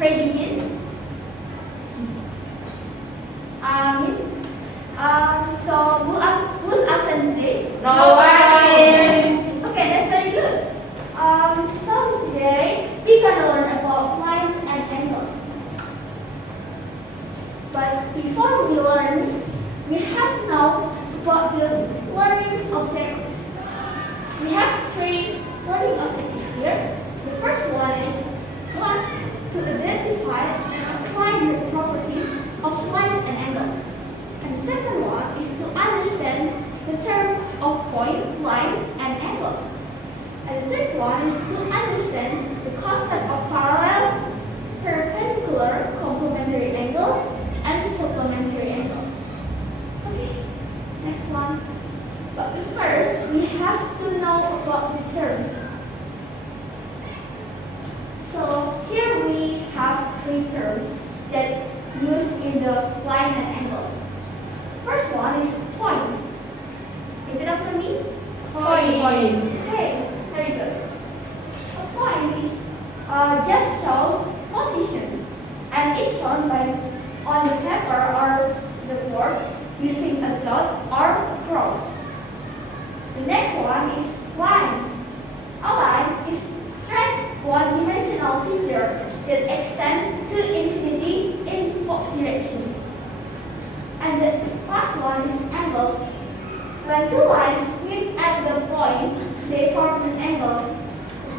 begin? So who's absent today? Nobody. Okay, that's very good. So today we're gonna learn about lines and angles. But before we learn, we have to know about the learning object. We have three learning objectives here. The first one is to identify and apply the properties of lines and angles. And the second one is to understand the term of point, lines, and angles. And the third one is to understand the concept of parallel, perpendicular, complementary angles, and supplementary angles. Okay, next one. But first, we have to know about the terms. So here we have three terms that used in the line and angles. First one is point. Repeat after me. Point. Okay, very good. A point is just shows position, and it's shown by on the paper or the board using a dot or a cross. The next one is line. A line is straight one-dimensional feature that extends to infinity in both directions. And the last one is angles. When two lines meet at the point, they form an angle.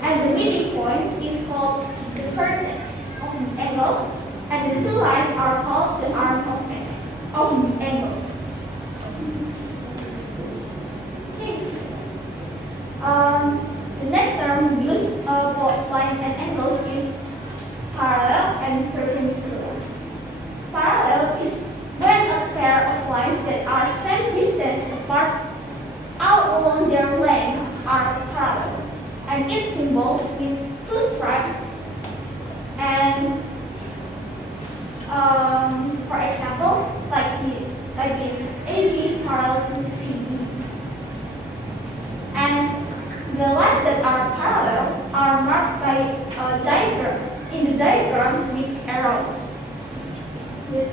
And the meeting point is called the vertex of the angle. And the two lines are called the arm of the angles. Okay. The next term we use for line and angles is parallel and perpendicular. Parallel is when a pair of lines that are same distance apart all along their length are parallel, and its symbol is two stripes. And for example, like this, AB is parallel to CB, and the lines that are parallel are marked by a diagram. In the diagrams with arrows. The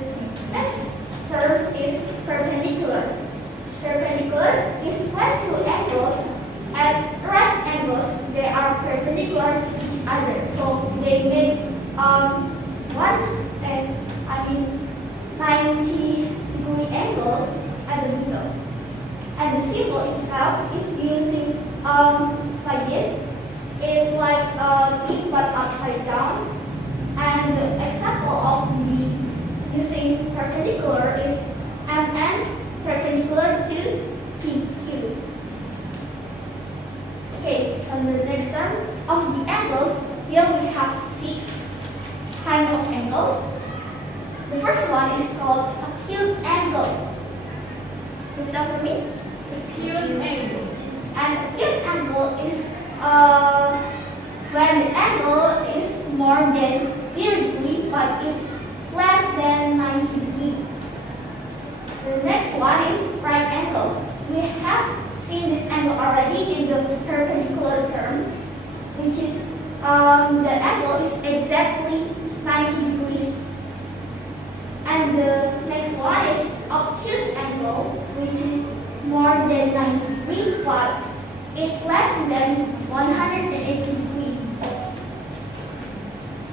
next term is perpendicular. Perpendicular is when two angles at right angles they are perpendicular to each other. So they make 90-degree angles at the middle. And the symbol itself is using like this. It's like a T but upside down. And the example of the using perpendicular is MN perpendicular to PQ. Okay, so the next term of the angles, here we have 6 kinds of angles. The first one is called acute angle. Repeat after me. Acute angle. An acute angle is when the angle is more than 0 degree but it's less than 90 degree. The next one is right angle. We have seen this angle already in the perpendicular terms, which is the angle is exactly 90 degrees. And the next one is obtuse angle, which is more than 90 degrees but it's less than 180 degrees.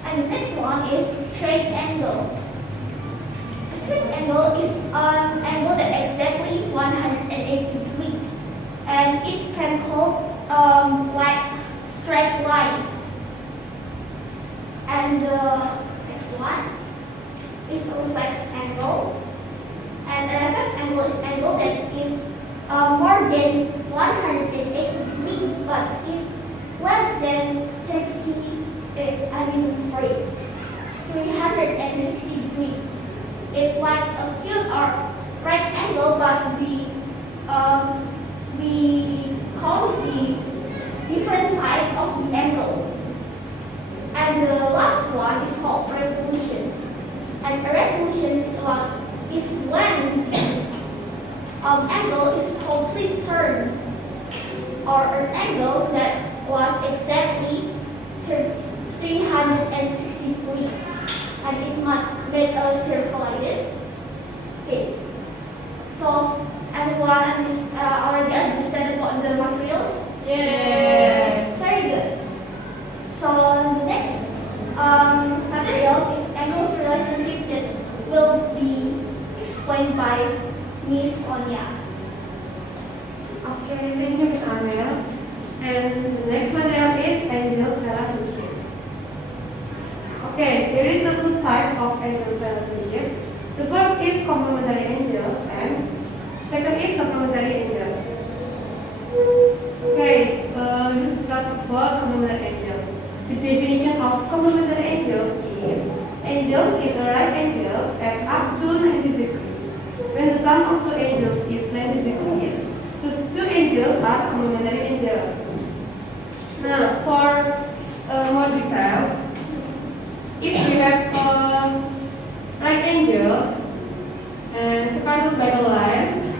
And the next one is straight angle. A straight angle is an angle that exactly 180 degrees, and it can call like straight line. And the next one is a reflex angle. And a reflex angle is angle that is more than 180 degrees, but it's less than 360 degrees. It's like a acute or right angle, but we call the different side of the angle. And the last one is called revolution. And a revolution is when angle is complete turn, or an angle that was exactly 360 degrees. and it might make a circle like this. Okay. So everyone already understand what the materials? Yes. Very good. So the next materials is angles relationship that will be explained by Miss Shaunia. Okay, thank you, Miss Amelia. And the next material is angles relationship. Okay, there is the two types of angles relationship. The first is complementary angles and second is supplementary angles. Okay, let's discuss about complementary angles. The definition of complementary angles is angles in a right angle at up to 90 degrees. When the sum of two angles is 90 degrees, those two angles are complementary angles. Now, for more details, if we have right angle and separated by a line,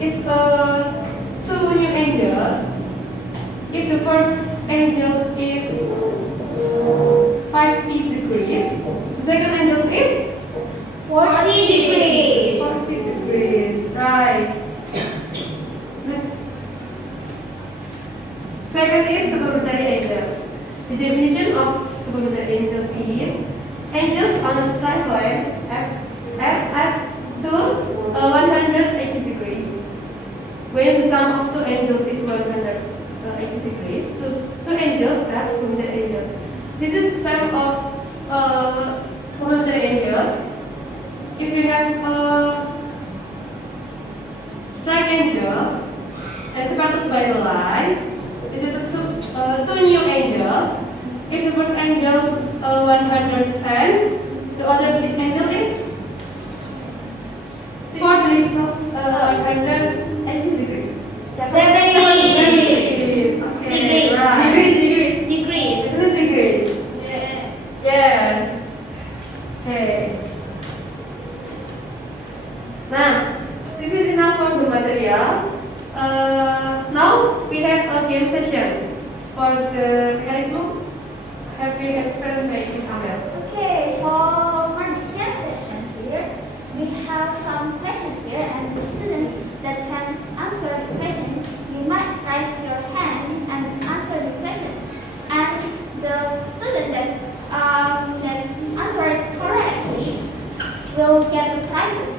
it's two new angles. If the first angle is 50 degrees, the second angle is 40 degrees. 40 degrees, right. Next. Second is supplementary angles. The definition of supplementary angles is angles on a straight line at to 180 degrees. When the sum of two angles is 180 degrees, two angles are supplementary angles. This is sum of complementary angles. If we have triangles and separated by a line, this is two new angles. If the first angle is 110, the other angle is 180 degrees. 70 Okay, right. degrees. Is it degrees? Yes. Yes. Okay. Now, this is enough for the material. Now we have a game session for the mechanism. Have you explained by Miss Amelia? Okay, so for the game session here, we have some questions here, and the students that can answer the question, you might raise your hand and answer the question. And the student that answer it correctly will get the prizes.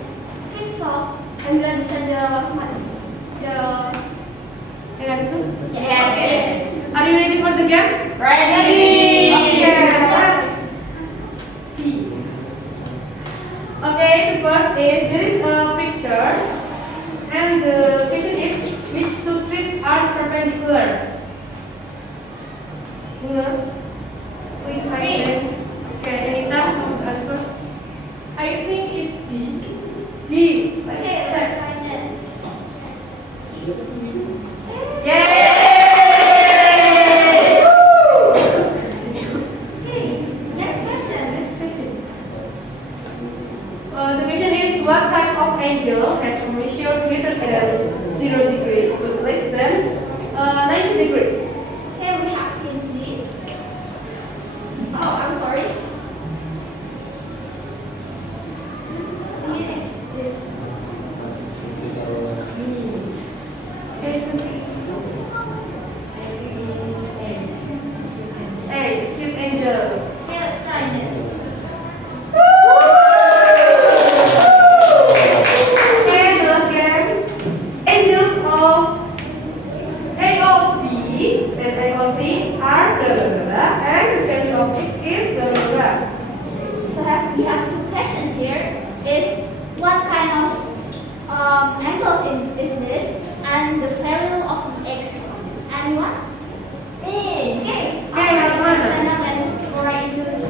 Okay, so have you understand the Mechanism? Yes. Are you ready for the game? Ready. Okay, let's see. Okay, the first is there is a picture, and the question is which two streets are perpendicular? Who knows? Please answer. Okay, Anita, want to answer? I think it's D. G. Okay, let's find it. Yay! Okay, next question. Next question. The question is what type of angle has a measure greater than 0 degrees but less than 90 degrees? Okay, we have in this. Oh, I'm sorry. This. A, acute angle. Okay, let's try this. And the last game. Angles of AOB and AOC are blah blah blah, and the value of X is blah blah blah. So we have two questions here. Is what kind of angles is this, and the value of the x? Anyone? Me. Okay. Okay, Let's stand up and go right into it.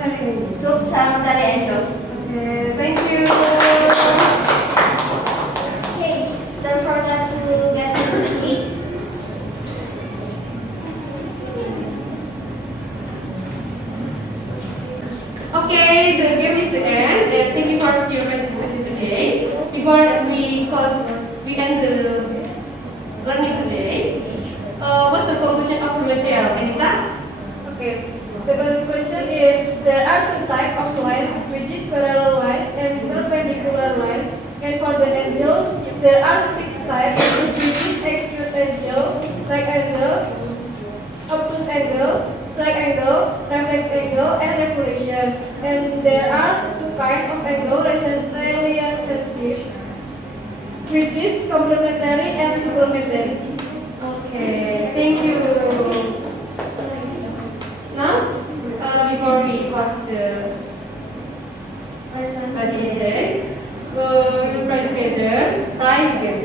Angels. Subsanitary angels. Okay, thank you. Okay, don't forget to get to eat. Okay, the game is the end, and thank you for your participation today. Before we end the learning today, what's the conclusion of the material, Anita? Okay. The conclusion is there are two types of lines, which is parallel lines and perpendicular lines. And for the angels, there are 6 types, which is acute angle, right angle, obtuse angle, slight angle, reflex angle, and revolution. And there are 2 kinds of angle, relationship, which is complementary and supplementary. Okay, thank you. Now, before we close the lesson today, you try together, try again.